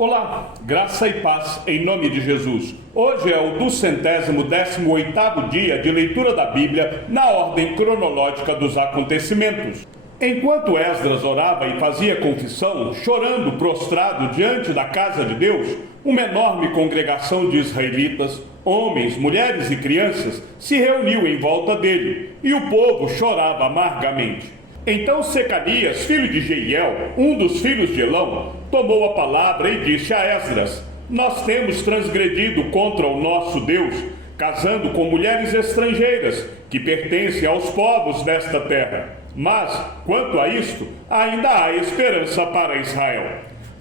Olá, graça e paz em nome de Jesus. Hoje é o 218º dia de leitura da Bíblia na ordem cronológica dos acontecimentos. Enquanto Esdras orava e fazia confissão, chorando prostrado diante da casa de Deus, uma enorme congregação de israelitas, homens, mulheres e crianças, se reuniu em volta dele, e o povo chorava amargamente. Então Secanias, filho de Jeiel, um dos filhos de Elão, tomou a palavra e disse a Esdras: Nós temos transgredido contra o nosso Deus, casando com mulheres estrangeiras, que pertencem aos povos desta terra. Mas, quanto a isto, ainda há esperança para Israel.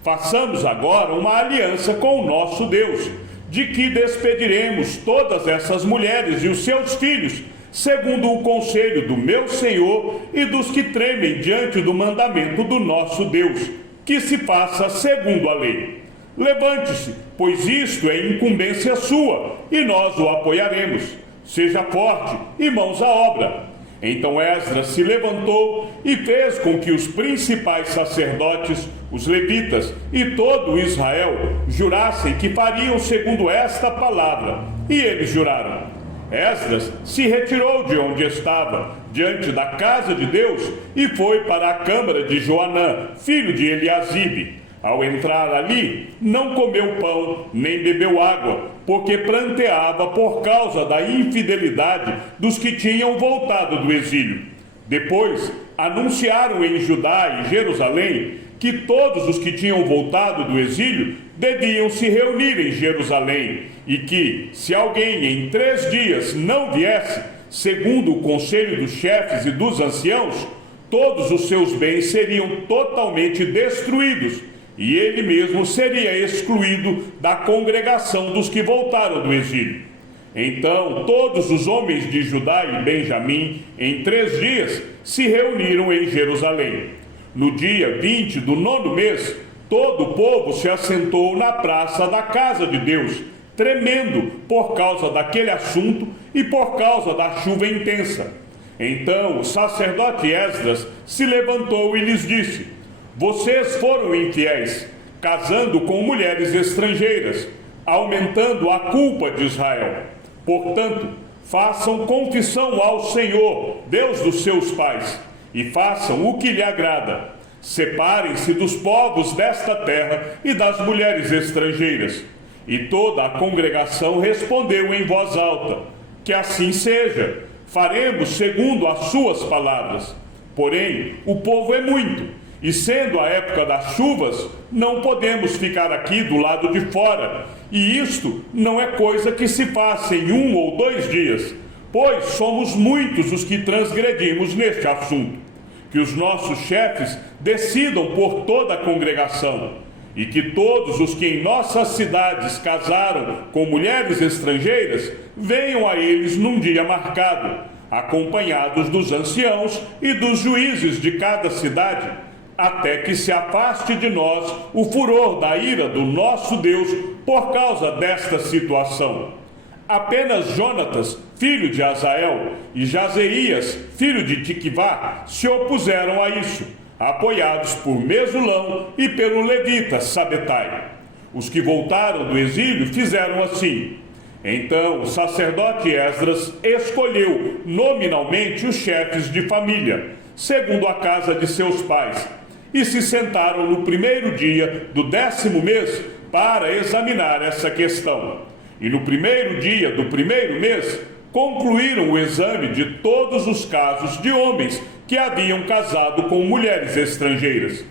Façamos agora uma aliança com o nosso Deus, de que despediremos todas essas mulheres e os seus filhos, segundo o conselho do meu Senhor e dos que tremem diante do mandamento do nosso Deus, que se faça segundo a lei. Levante-se, pois isto é incumbência sua, e nós o apoiaremos. Seja forte e mãos à obra. Então Esdras se levantou e fez com que os principais sacerdotes, os levitas e todo Israel jurassem que fariam segundo esta palavra. E eles juraram. Esdras se retirou de onde estava, diante da casa de Deus, e foi para a câmara de Joanã, filho de Eliasibe. Ao entrar ali, não comeu pão, nem bebeu água, porque pranteava por causa da infidelidade dos que tinham voltado do exílio. Depois, anunciaram em Judá e Jerusalém que todos os que tinham voltado do exílio deviam se reunir em Jerusalém, e que, se alguém em 3 dias não viesse, segundo o conselho dos chefes e dos anciãos, todos os seus bens seriam totalmente destruídos, e ele mesmo seria excluído da congregação dos que voltaram do exílio. Então todos os homens de Judá e Benjamim, em 3 dias, se reuniram em Jerusalém. No dia 20 do 9º mês, todo o povo se assentou na praça da casa de Deus, tremendo por causa daquele assunto e por causa da chuva intensa. Então o sacerdote Esdras se levantou e lhes disse: Vocês foram infiéis, casando com mulheres estrangeiras, aumentando a culpa de Israel. Portanto, façam confissão ao Senhor, Deus dos seus pais, e façam o que lhe agrada. Separem-se dos povos desta terra e das mulheres estrangeiras. E toda a congregação respondeu em voz alta: Que assim seja, faremos segundo as suas palavras. Porém, o povo é muito, e sendo a época das chuvas, não podemos ficar aqui do lado de fora, e isto não é coisa que se faça em 1 ou 2 dias, pois somos muitos os que transgredimos neste assunto. Que os nossos chefes decidam por toda a congregação, e que todos os que em nossas cidades casaram com mulheres estrangeiras venham a eles num dia marcado, acompanhados dos anciãos e dos juízes de cada cidade, até que se afaste de nós o furor da ira do nosso Deus por causa desta situação. Apenas Jonatas, filho de Azael, e Jazeias, filho de Tiquivá, se opuseram a isso, apoiados por Mesulão e pelo levita Sabetai. Os que voltaram do exílio fizeram assim. Então o sacerdote Esdras escolheu nominalmente os chefes de família, segundo a casa de seus pais, e se sentaram no 1º dia do 10º mês para examinar essa questão. E no 1º dia do 1º mês, concluíram o exame de todos os casos de homens que haviam casado com mulheres estrangeiras.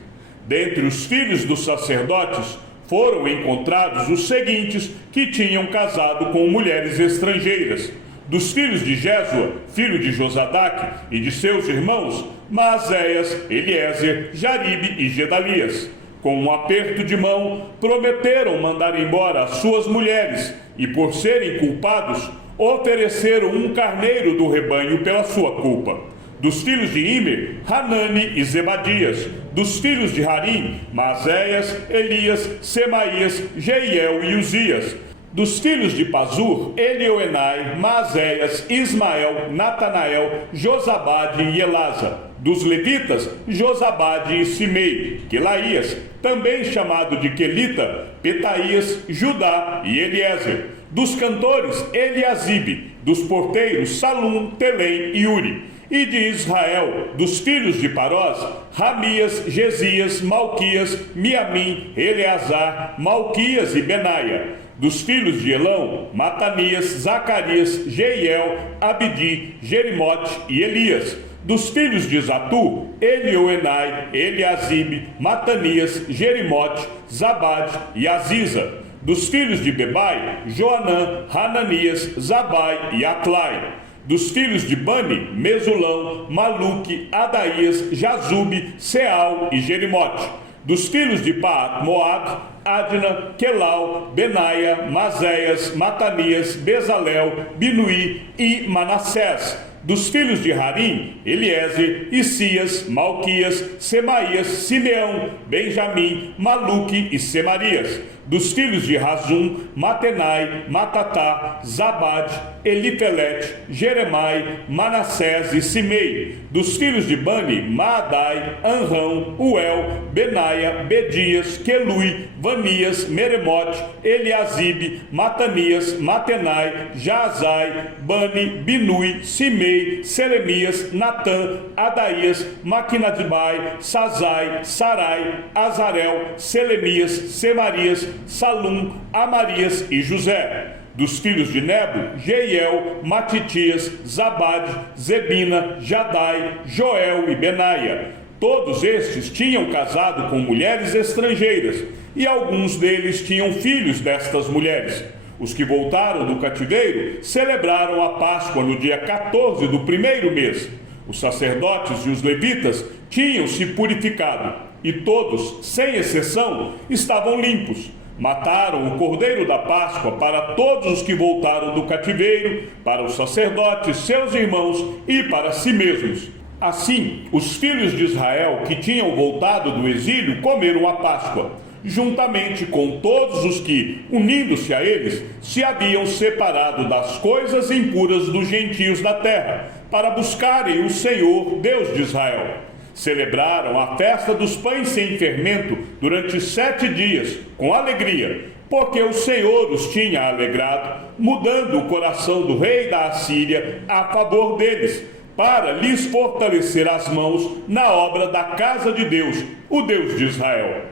Dentre os filhos dos sacerdotes, foram encontrados os seguintes que tinham casado com mulheres estrangeiras. Dos filhos de Jesua, filho de Josadaque, e de seus irmãos, Maazéias, Eliezer, Jaribe e Gedalias. Com um aperto de mão, prometeram mandar embora as suas mulheres, e por serem culpados, ofereceram um carneiro do rebanho pela sua culpa. Dos filhos de Imer, Hanani e Zebadias. Dos filhos de Harim, Maazéias, Elias, Semaías, Jeiel e Uzias. Dos filhos de Pazur, Elioenai, Maazéias, Ismael, Natanael, Josabade e Elasa. Dos levitas, Josabade e Simei, Quelaías, também chamado de Quelita, Petaías, Judá e Eliezer. Dos cantores, Eliasibe. Dos porteiros, Salum, Telém e Uri. E de Israel, dos filhos de Parós, Ramias, Gesias, Malquias, Miamim, Eleazar, Malquias e Benaia. Dos filhos de Elão, Matanias, Zacarias, Jeiel, Abdi, Jerimote e Elias. Dos filhos de Zatu, Elioenai, Eliasibe, Matanias, Jerimote, Zabade e Aziza. Dos filhos de Bebai, Joanã, Hananias, Zabai e Atlai. Dos filhos de Bani, Mesulão, Maluque, Adaías, Jazube, Seal e Jerimote. Dos filhos de Paat Moab, Adna, Quelau, Benaia, Mazéias, Matanias, Bezalel, Binuí e Manassés. Dos filhos de Harim, Eliezer, Isias, Malquias, Semaías, Simeão, Benjamim, Maluque e Semarias. Dos filhos de Razum, Matenai, Matatá, Zabade, Elifelete, Jeremai, Manassés e Simei. Dos filhos de Bani, Maadai, Anrão, Uel, Benaia, Bedias, Quelui, Vanias, Meremote, Eliasibe, Matanias, Matenai, Jaazai, Bani, Binui, Simei, Seremias, Natã, Adaías, Maquinadibai, Sazai, Sarai, Azarel, Selemias, Semarias, Salum, Amarias e José. Dos filhos de Nebo, Jeiel, Matitias, Zabade, Zebina, Jadai, Joel e Benaia. Todos estes tinham casado com mulheres estrangeiras, e alguns deles tinham filhos destas mulheres. Os que voltaram do cativeiro celebraram a Páscoa no dia 14 do primeiro mês. Os sacerdotes e os levitas tinham se purificado, e todos, sem exceção, estavam limpos. Mataram o cordeiro da Páscoa para todos os que voltaram do cativeiro, para os sacerdotes, seus irmãos e para si mesmos. Assim, os filhos de Israel que tinham voltado do exílio comeram a Páscoa, juntamente com todos os que, unindo-se a eles, se haviam separado das coisas impuras dos gentios da terra, para buscarem o Senhor, Deus de Israel. Celebraram a festa dos pães sem fermento durante 7 dias, com alegria, porque o Senhor os tinha alegrado, mudando o coração do rei da Assíria a favor deles, para lhes fortalecer as mãos na obra da casa de Deus, o Deus de Israel.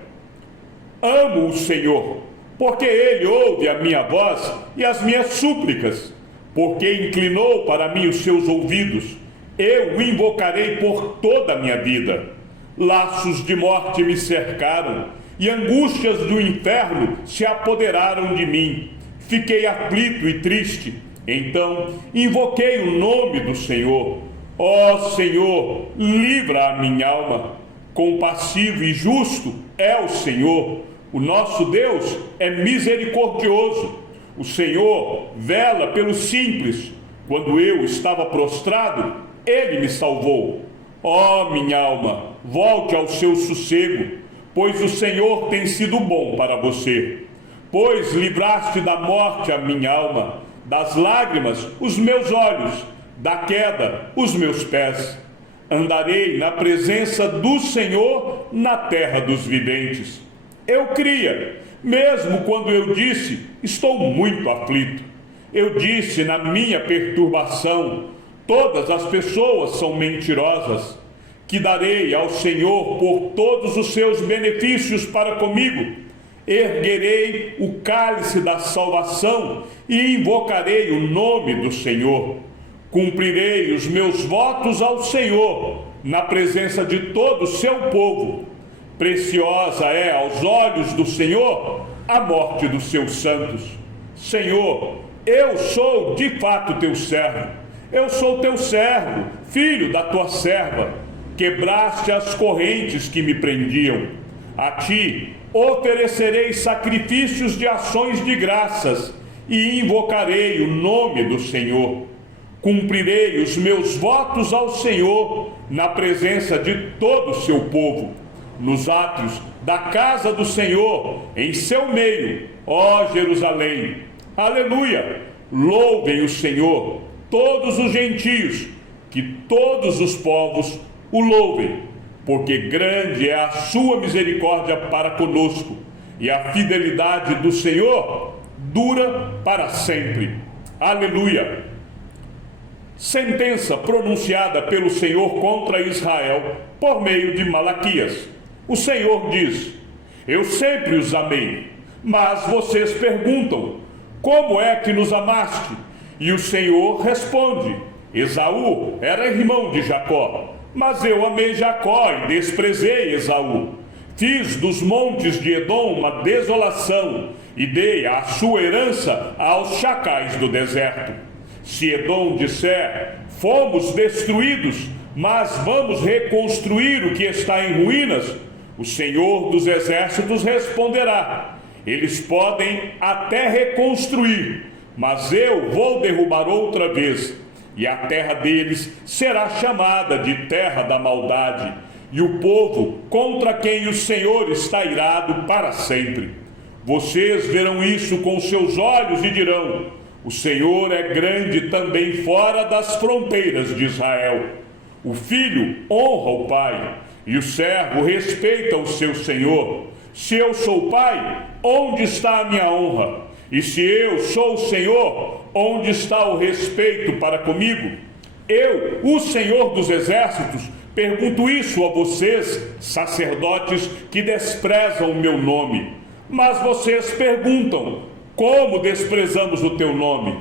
Amo o Senhor, porque Ele ouve a minha voz e as minhas súplicas, porque inclinou para mim os seus ouvidos. Eu o invocarei por toda a minha vida. Laços de morte me cercaram, e angústias do inferno se apoderaram de mim. Fiquei aflito e triste. Então invoquei o nome do Senhor. Ó Senhor, livra a minha alma. Compassivo e justo é o Senhor. O nosso Deus é misericordioso. O Senhor vela pelos simples. Quando eu estava prostrado, Ele me salvou. Ó minha alma, volte ao seu sossego, pois o Senhor tem sido bom para você. Pois livraste da morte a minha alma, das lágrimas os meus olhos, da queda os meus pés. Andarei na presença do Senhor na terra dos viventes. Eu cria, mesmo quando eu disse, estou muito aflito. Eu disse na minha perturbação, todas as pessoas são mentirosas. Que darei ao Senhor por todos os seus benefícios para comigo? Erguerei o cálice da salvação e invocarei o nome do Senhor. Cumprirei os meus votos ao Senhor na presença de todo o seu povo. Preciosa é aos olhos do Senhor a morte dos seus santos. Senhor, eu sou de fato teu servo. Eu sou teu servo, filho da tua serva. Quebraste as correntes que me prendiam. A ti oferecerei sacrifícios de ações de graças e invocarei o nome do Senhor. Cumprirei os meus votos ao Senhor na presença de todo o seu povo, nos átrios da casa do Senhor, em seu meio, ó Jerusalém. Aleluia! Louvem o Senhor todos os gentios, que todos os povos o louvem, porque grande é a sua misericórdia para conosco, e a fidelidade do Senhor dura para sempre. Aleluia! Sentença pronunciada pelo Senhor contra Israel por meio de Malaquias. O Senhor diz: eu sempre os amei, mas vocês perguntam: como é que nos amaste? E o Senhor responde: Esaú era irmão de Jacó, mas eu amei Jacó e desprezei Esaú. Fiz dos montes de Edom uma desolação e dei a sua herança aos chacais do deserto. Se Edom disser: fomos destruídos, mas vamos reconstruir o que está em ruínas, o Senhor dos Exércitos responderá: eles podem até reconstruir, mas eu vou derrubar outra vez, e a terra deles será chamada de terra da maldade, e o povo contra quem o Senhor está irado para sempre. Vocês verão isso com seus olhos e dirão: o Senhor é grande também fora das fronteiras de Israel. O filho honra o pai, e o servo respeita o seu senhor. Se eu sou pai, onde está a minha honra? E se eu sou o Senhor, onde está o respeito para comigo? Eu, o Senhor dos Exércitos, pergunto isso a vocês, sacerdotes que desprezam o meu nome. Mas vocês perguntam: como desprezamos o teu nome?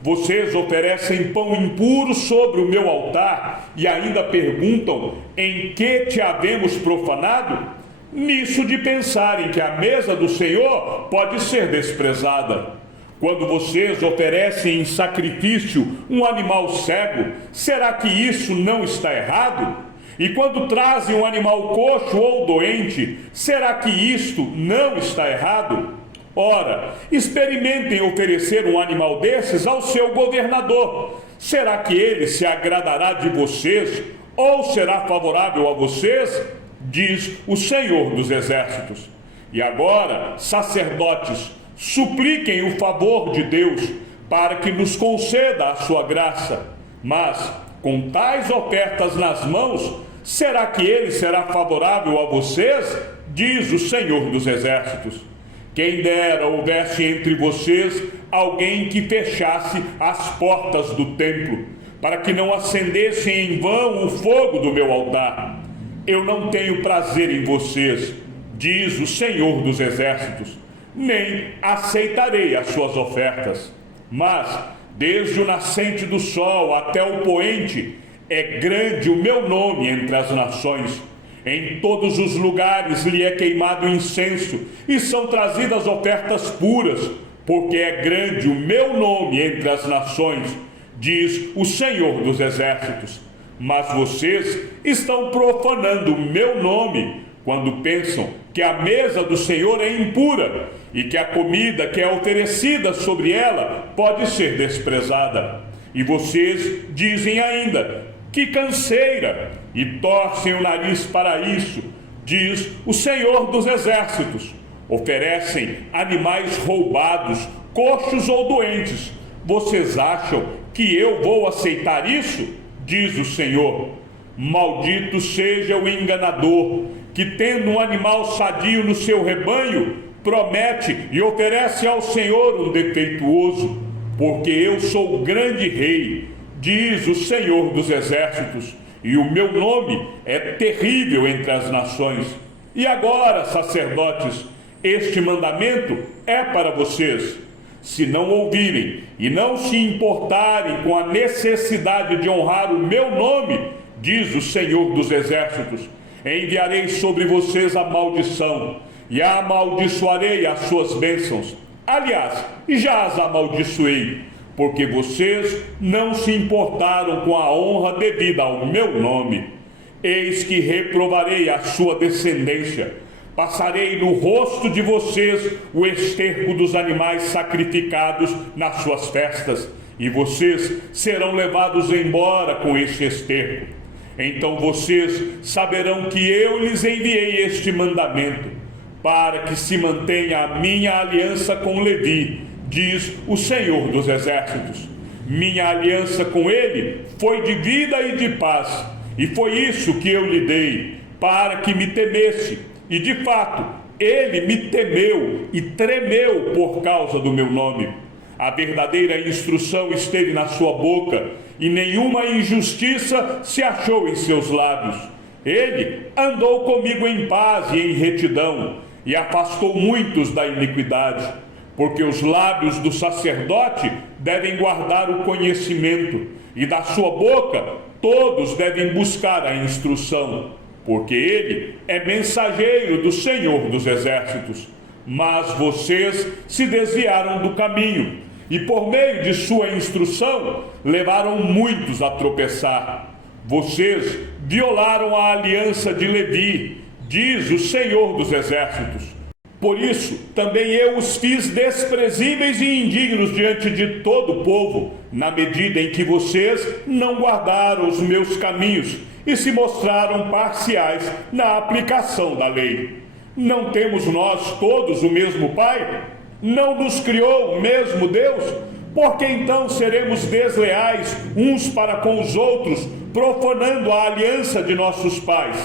Vocês oferecem pão impuro sobre o meu altar e ainda perguntam: em que te havemos profanado? Nisso de pensarem que a mesa do Senhor pode ser desprezada. Quando vocês oferecem em sacrifício um animal cego, será que isso não está errado? E quando trazem um animal coxo ou doente, será que isto não está errado? Ora, experimentem oferecer um animal desses ao seu governador. Será que ele se agradará de vocês ou será favorável a vocês? Diz o Senhor dos Exércitos. E agora, sacerdotes, supliquem o favor de Deus para que nos conceda a sua graça. Mas, com tais ofertas nas mãos, será que ele será favorável a vocês? Diz o Senhor dos Exércitos. Quem dera houvesse entre vocês alguém que fechasse as portas do templo, para que não acendessem em vão o fogo do meu altar. Eu não tenho prazer em vocês, diz o Senhor dos Exércitos, nem aceitarei as suas ofertas. Mas, desde o nascente do sol até o poente, é grande o meu nome entre as nações. Em todos os lugares lhe é queimado incenso, e são trazidas ofertas puras, porque é grande o meu nome entre as nações, diz o Senhor dos Exércitos. Mas vocês estão profanando o meu nome quando pensam que a mesa do Senhor é impura e que a comida que é oferecida sobre ela pode ser desprezada. E vocês dizem ainda: que canseira! E torcem o nariz para isso, diz o Senhor dos Exércitos. Oferecem animais roubados, coxos ou doentes. Vocês acham que eu vou aceitar isso? Diz o Senhor. Maldito seja o enganador, que tendo um animal sadio no seu rebanho, promete e oferece ao Senhor um defeituoso, porque eu sou o grande rei, diz o Senhor dos Exércitos, e o meu nome é terrível entre as nações. E agora, sacerdotes, este mandamento é para vocês. Se não ouvirem e não se importarem com a necessidade de honrar o meu nome, diz o Senhor dos Exércitos, enviarei sobre vocês a maldição e amaldiçoarei as suas bênçãos. Aliás, já as amaldiçoei, porque vocês não se importaram com a honra devida ao meu nome. Eis que reprovarei a sua descendência. Passarei no rosto de vocês o esterco dos animais sacrificados nas suas festas, e vocês serão levados embora com este esterco. Então vocês saberão que eu lhes enviei este mandamento, para que se mantenha a minha aliança com Levi, diz o Senhor dos Exércitos. Minha aliança com ele foi de vida e de paz, E foi isso que eu lhe dei, para que me temesse. E de fato, ele me temeu e tremeu por causa do meu nome. A verdadeira instrução esteve na sua boca, e nenhuma injustiça se achou em seus lábios. Ele andou comigo em paz e em retidão, e afastou muitos da iniquidade, porque os lábios do sacerdote devem guardar o conhecimento, e da sua boca todos devem buscar a instrução, porque ele é mensageiro do Senhor dos Exércitos. Mas vocês se desviaram do caminho, e por meio de sua instrução levaram muitos a tropeçar. Vocês violaram a aliança de Levi, diz o Senhor dos Exércitos. Por isso, também eu os fiz desprezíveis e indignos diante de todo o povo, na medida em que vocês não guardaram os meus caminhos e se mostraram parciais na aplicação da lei. Não temos nós todos o mesmo Pai? Não nos criou o mesmo Deus? Por que então seremos desleais uns para com os outros, profanando a aliança de nossos pais?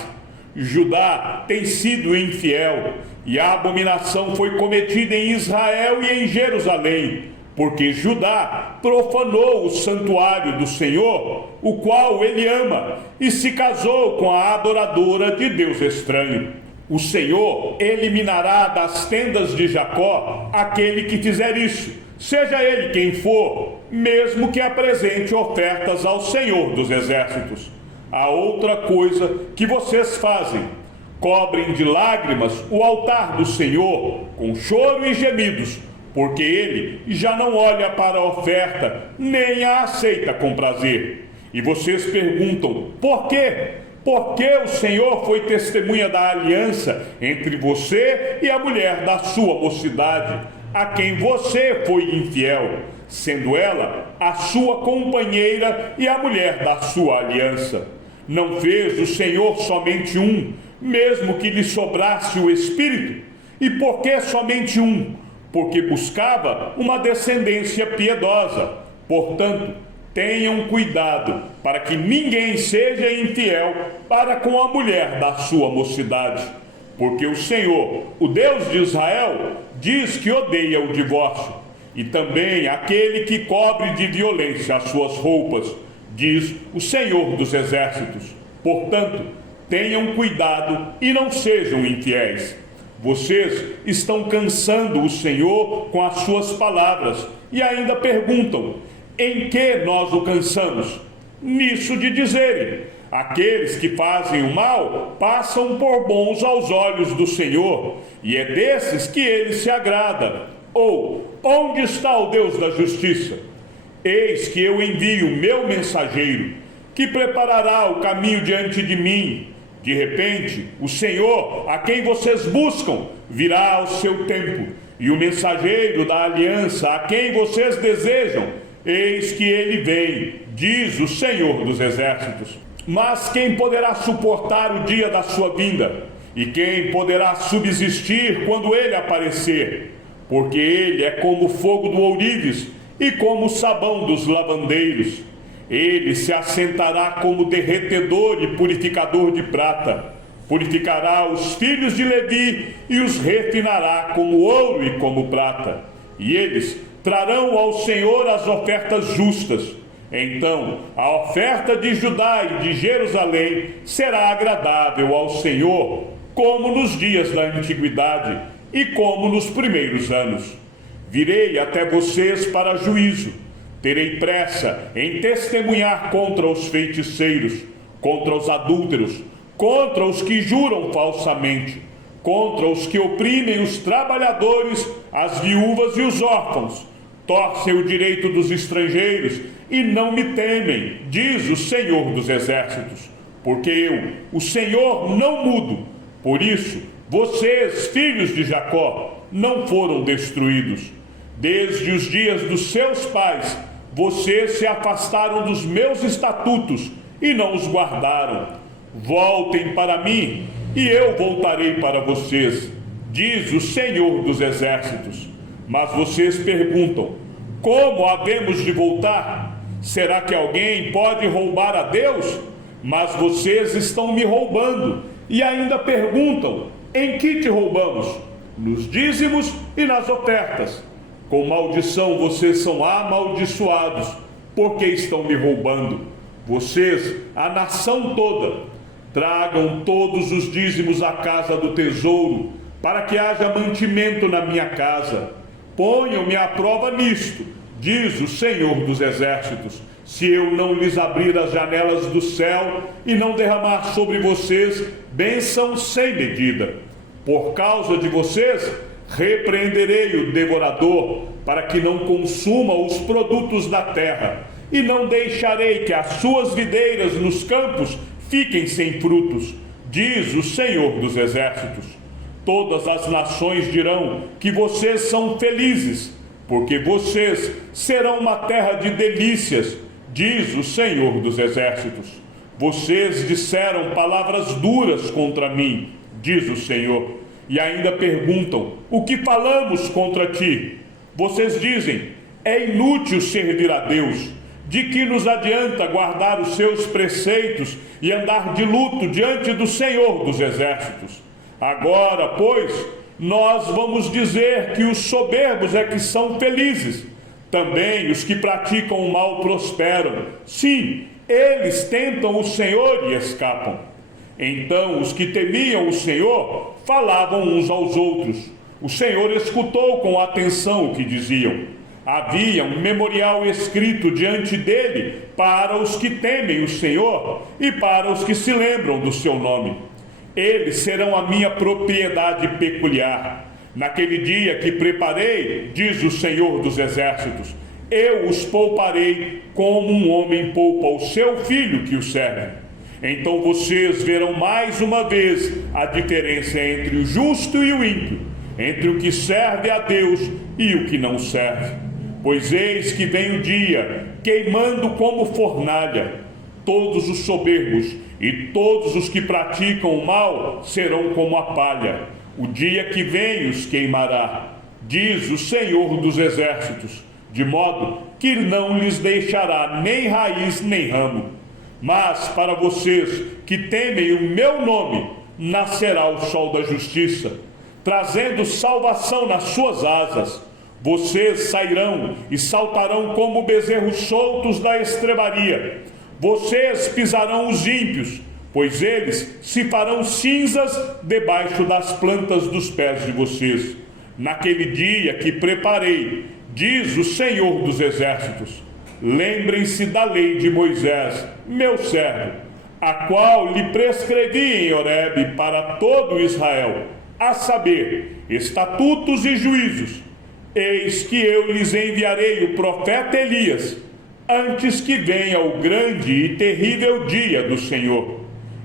Judá tem sido infiel, e a abominação foi cometida em Israel e em Jerusalém, porque Judá profanou o santuário do Senhor, o qual ele ama, e se casou com a adoradora de Deus estranho. O Senhor eliminará das tendas de Jacó aquele que fizer isso, seja ele quem for, mesmo que apresente ofertas ao Senhor dos Exércitos. Há outra coisa que vocês fazem: cobrem de lágrimas o altar do Senhor com choro e gemidos, porque ele já não olha para a oferta, nem a aceita com prazer. E vocês perguntam: por quê? Porque o Senhor foi testemunha da aliança entre você e a mulher da sua mocidade, a quem você foi infiel, sendo ela a sua companheira e a mulher da sua aliança. Não fez o Senhor somente um, mesmo que lhe sobrasse o espírito? E por que somente um? Porque buscava uma descendência piedosa. Portanto, tenham cuidado para que ninguém seja infiel para com a mulher da sua mocidade. Porque o Senhor, o Deus de Israel, diz que odeia o divórcio, e também aquele que cobre de violência as suas roupas, diz o Senhor dos Exércitos. Portanto, tenham cuidado e não sejam infiéis. Vocês estão cansando o Senhor com as suas palavras e ainda perguntam: em que nós o cansamos? Nisso de dizerem: aqueles que fazem o mal passam por bons aos olhos do Senhor, e é desses que ele se agrada. Ou, onde está o Deus da justiça? Eis que eu envio o meu mensageiro, que preparará o caminho diante de mim. De repente, o Senhor, a quem vocês buscam, virá ao seu tempo, e o mensageiro da aliança, a quem vocês desejam, eis que ele vem, diz o Senhor dos Exércitos. Mas quem poderá suportar o dia da sua vinda? E quem poderá subsistir quando ele aparecer? Porque ele é como o fogo do ourives e como o sabão dos lavandeiros. Ele se assentará como derretedor e purificador de prata. Purificará os filhos de Levi e os refinará como ouro e como prata. E eles trarão ao Senhor as ofertas justas. Então a oferta de Judá e de Jerusalém será agradável ao Senhor, como nos dias da antiguidade e como nos primeiros anos. Virei até vocês para juízo. Terei pressa em testemunhar contra os feiticeiros, contra os adúlteros, contra os que juram falsamente, contra os que oprimem os trabalhadores, as viúvas e os órfãos, torcem o direito dos estrangeiros e não me temem, diz o Senhor dos Exércitos. Porque eu, o Senhor, não mudo. Por isso, vocês, filhos de Jacó, não foram destruídos. Desde os dias dos seus pais, vocês se afastaram dos meus estatutos e não os guardaram. Voltem para mim e eu voltarei para vocês, diz o Senhor dos Exércitos. Mas vocês perguntam: como havemos de voltar? Será que alguém pode roubar a Deus? Mas vocês estão me roubando e ainda perguntam: em que te roubamos? Nos dízimos e nas ofertas. Com maldição vocês são amaldiçoados, porque estão me roubando. Vocês, a nação toda, tragam todos os dízimos à casa do tesouro, para que haja mantimento na minha casa. Ponham-me à prova nisto, diz o Senhor dos Exércitos, se eu não lhes abrir as janelas do céu e não derramar sobre vocês bênção sem medida. Por causa de vocês, repreenderei o devorador, para que não consuma os produtos da terra, e não deixarei que as suas videiras nos campos fiquem sem frutos, diz o Senhor dos Exércitos. Todas as nações dirão que vocês são felizes, porque vocês serão uma terra de delícias, diz o Senhor dos Exércitos. Vocês disseram palavras duras contra mim, diz o Senhor, e ainda perguntam: o que falamos contra ti? Vocês dizem: é inútil servir a Deus. De que nos adianta guardar os seus preceitos e andar de luto diante do Senhor dos Exércitos? Agora, pois, nós vamos dizer que os soberbos é que são felizes. Também os que praticam o mal prosperam. Sim, eles tentam o Senhor e escapam. Então os que temiam o Senhor falavam uns aos outros. O Senhor escutou com atenção o que diziam. Havia um memorial escrito diante dele para os que temem o Senhor e para os que se lembram do seu nome. Eles serão a minha propriedade peculiar. Naquele dia que preparei, diz o Senhor dos Exércitos, eu os pouparei como um homem poupa o seu filho que o serve. Então vocês verão mais uma vez a diferença entre o justo e o ímpio, entre o que serve a Deus e o que não serve. Pois eis que vem o dia, queimando como fornalha. Todos os soberbos e todos os que praticam o mal serão como a palha. O dia que vem os queimará, diz o Senhor dos Exércitos, de modo que não lhes deixará nem raiz nem ramo. Mas para vocês que temem o meu nome, nascerá o sol da justiça, trazendo salvação nas suas asas. Vocês sairão e saltarão como bezerros soltos da estrebaria. Vocês pisarão os ímpios, pois eles se farão cinzas debaixo das plantas dos pés de vocês. Naquele dia que preparei, diz o Senhor dos Exércitos, lembrem-se da lei de Moisés, meu servo, a qual lhe prescrevi em Horebe para todo Israel, a saber, estatutos e juízos. Eis que eu lhes enviarei o profeta Elias, antes que venha o grande e terrível dia do Senhor.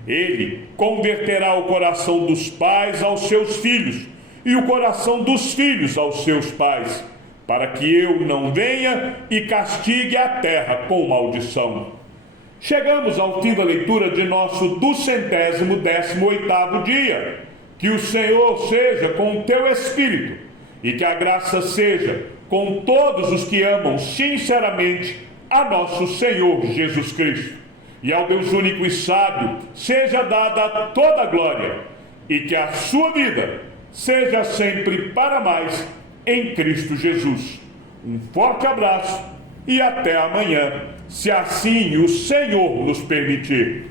Ele converterá o coração dos pais aos seus filhos, e o coração dos filhos aos seus pais, para que eu não venha e castigue a terra com maldição. Chegamos ao fim da leitura de nosso 218º dia. Que o Senhor seja com o teu espírito, e que a graça seja com todos os que amam sinceramente a nosso Senhor Jesus Cristo. E ao Deus único e sábio seja dada toda a glória, e que a sua vida seja sempre para mais em Cristo Jesus. Um forte abraço e até amanhã, se assim o Senhor nos permitir.